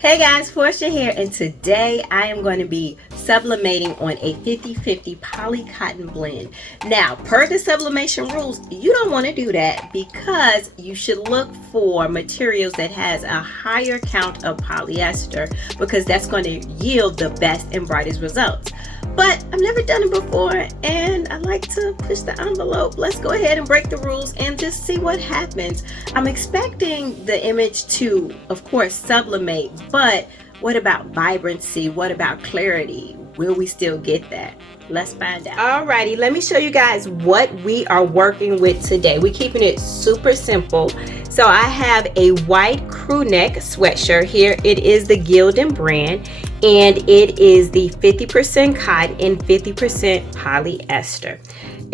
Hey guys, Portia here, and today I am going to be sublimating on a 50-50 poly cotton blend. Now, per the sublimation rules, you don't want to do that because you should look for materials that has a higher count of polyester because that's going to yield the best and brightest results. But I've never done it before and I like to push the envelope. Let's go ahead and break the rules and just see what happens. I'm expecting the image to, of course, sublimate, but what about vibrancy? What about clarity? Will we still get that? Let's find out. Alrighty, let me show you guys what we are working with today. We're keeping it super simple. So I have a white crew neck sweatshirt here. It is the Gildan brand and it is the 50% cotton and 50% polyester.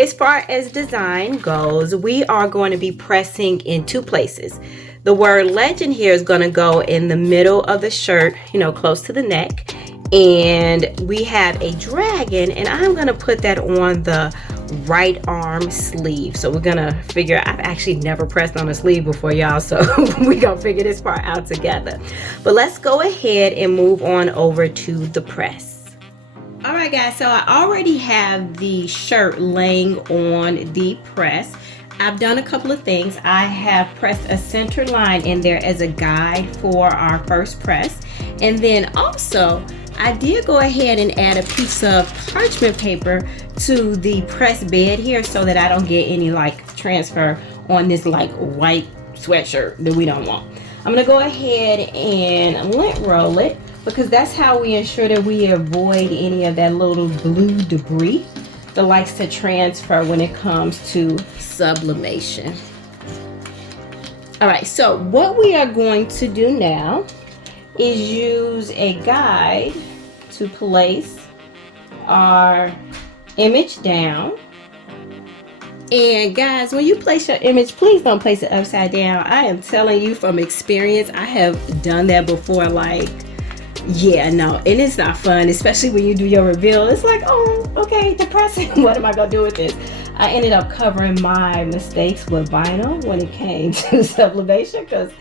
As far as design goes, we are going to be pressing in two places. The word legend here is going to go in the middle of the shirt, close to the neck. And we have a dragon, and I'm going to put that on the right arm sleeve. So we're going to figure, I've actually never pressed on a sleeve before, y'all, so we're going to figure this part out together. But let's go ahead and move on over to the press. All right, guys, so I already have the shirt laying on the press. I've done a couple of things. I have pressed a center line in there as a guide for our first press. And then also, I did go ahead and add a piece of parchment paper to the press bed here so that I don't get any transfer on this white sweatshirt that we don't want. I'm gonna go ahead and lint roll it because that's how we ensure that we avoid any of that little blue debris that likes to transfer when it comes to sublimation. All right, so what we are going to do now is use a guide to place our image down. And guys, when you place your image, please don't place it upside down. I am telling you from experience, I have done that before. Yeah, no, and it's not fun, especially when you do your reveal. It's like, oh, okay, depressing. What am I gonna do with this? I ended up covering my mistakes with vinyl when it came to sublimation because,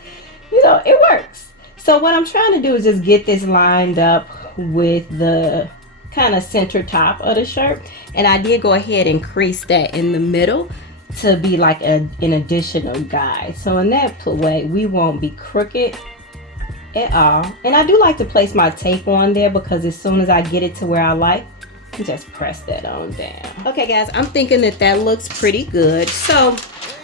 it works. So what I'm trying to do is just get this lined up with the kind of center top of the shirt. And I did go ahead and crease that in the middle to be like an additional guide. So in that way, we won't be crooked at all. And I do like to place my tape on there because as soon as I get it to where I like, just press that on down. Okay guys, I'm thinking that looks pretty good. So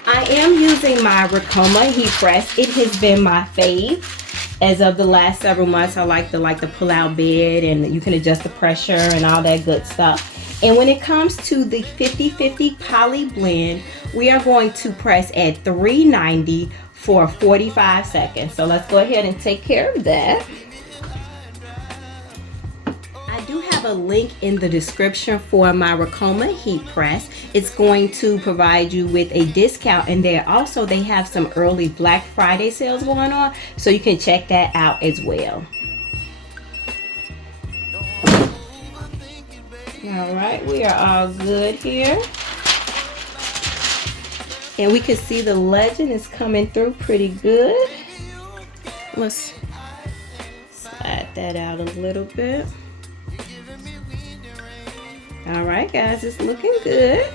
I am using my Ricoma heat press. It has been my fave as of the last several months. I like the pull out bed, and you can adjust the pressure and all that good stuff. And when it comes to the 50-50 poly blend, we are going to press at 390 for 45 seconds. So let's go ahead and take care of that. I do have a link in the description for my Ricoma heat press. It's going to provide you with a discount, and there also they have some early Black Friday sales going on, so you can check that out as well. All right, we are all good here. And we can see the legend is coming through pretty good. Let's slide that out a little bit. All right, guys, it's looking good.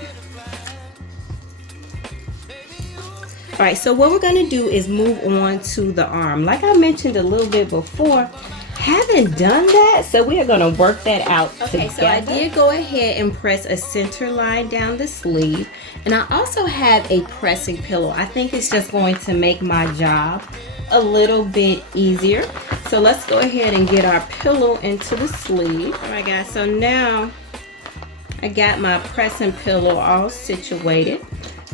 All right, so what we're gonna do is move on to the arm. Like I mentioned a little bit before, haven't done that, so we are gonna work that out together. So I did go ahead and press a center line down the sleeve, and I also have a pressing pillow. I think it's just going to make my job a little bit easier. So let's go ahead and get our pillow into the sleeve. All right, guys, so now I got my pressing pillow all situated.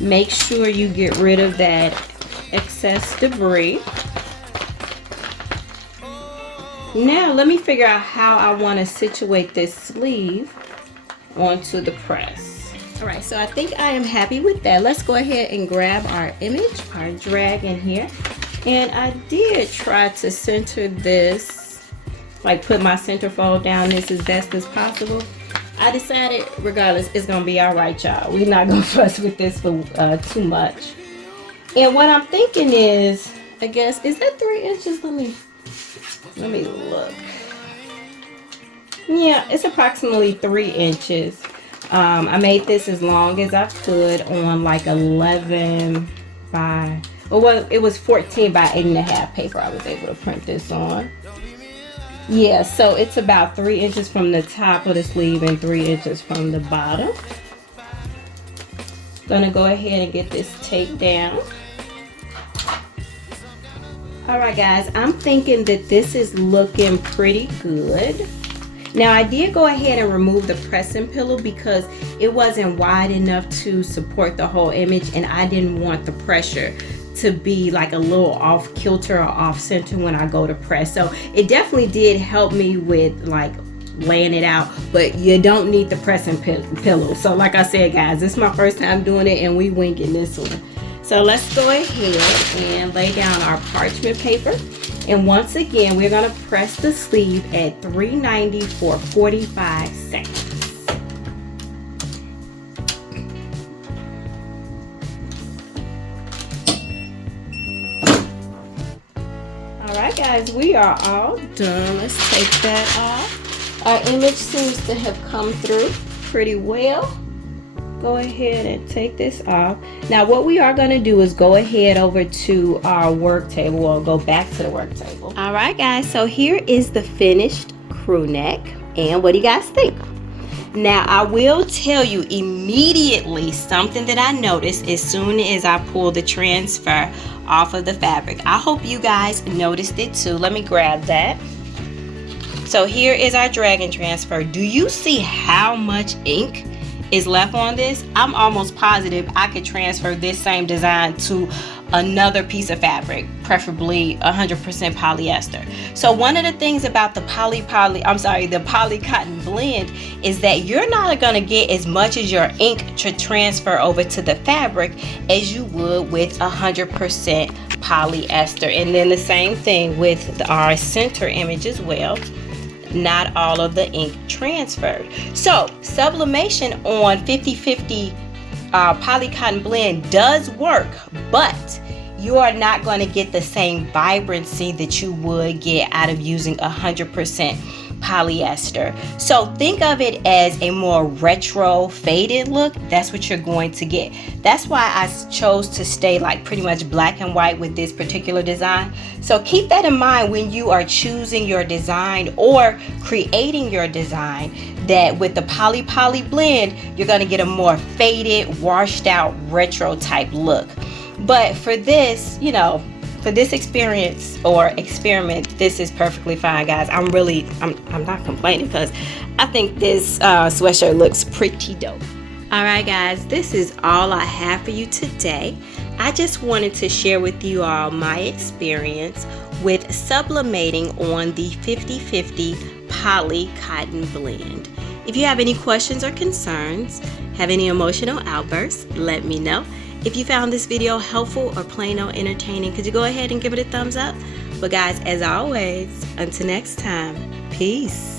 Make sure you get rid of that excess debris. Now let me figure out how I want to situate this sleeve onto the press. All right, so I think I am happy with that. Let's go ahead and grab our image, our dragon here. And I did try to center this, put my center fold down this as best as possible. I decided regardless, it's gonna be all right, y'all. We're not gonna fuss with this for too much. And what I'm thinking is, I guess, is that 3 inches? Let me Let me look. Yeah, it's approximately 3 inches. I made this as long as I could on like 11 by, well, it was 14 by 8.5 paper I was able to print this on. Yeah, so it's about 3 inches from the top of the sleeve and 3 inches from the bottom. Gonna go ahead and get this taped down. Alright guys, I'm thinking that this is looking pretty good. Now I did go ahead and remove the pressing pillow because it wasn't wide enough to support the whole image, and I didn't want the pressure to be like a little off kilter or off center when I go to press. So it definitely did help me with like laying it out, but you don't need the pressing pillow. So like I said guys, this is my first time doing it and we winging this one. So let's go ahead and lay down our parchment paper. And once again, we're going to press the sleeve at 390 for 45 seconds. Alright guys, we are all done. Let's take that off. Our image seems to have come through pretty well. Go ahead and take this off. Now what we are going to do is go ahead over to our work table, or go back to the work table. All right guys, so here is the finished crew neck, and what do you guys think? Now I will tell you immediately something that I noticed as soon as I pulled the transfer off of the fabric. I hope you guys noticed it too. Let me grab that. So here is our drag and transfer. Do you see how much ink is left on this? I'm almost positive I could transfer this same design to another piece of fabric, preferably 100% polyester. So one of the things about the poly cotton blend is that you're not going to get as much as your ink to transfer over to the fabric as you would with 100% polyester. And then the same thing with our center image as well. Not all of the ink transferred. So sublimation on 50/50 poly cotton blend does work, but you are not going to get the same vibrancy that you would get out of using 100% polyester. So think of it as a more retro faded look. That's what you're going to get. That's why I chose to stay like pretty much black and white with this particular design. So keep that in mind when you are choosing your design or creating your design, that with the poly blend you're going to get a more faded, washed out retro type look. But for this, you know, for this experience or experiment, this is perfectly fine guys. I'm not complaining because I think this sweatshirt looks pretty dope. Alright guys, this is all I have for you today. I just wanted to share with you all my experience with sublimating on the 50/50 poly cotton blend. If you have any questions or concerns, have any emotional outbursts, let me know. If you found this video helpful or plain old entertaining, could you go ahead and give it a thumbs up? But guys, as always, until next time, peace.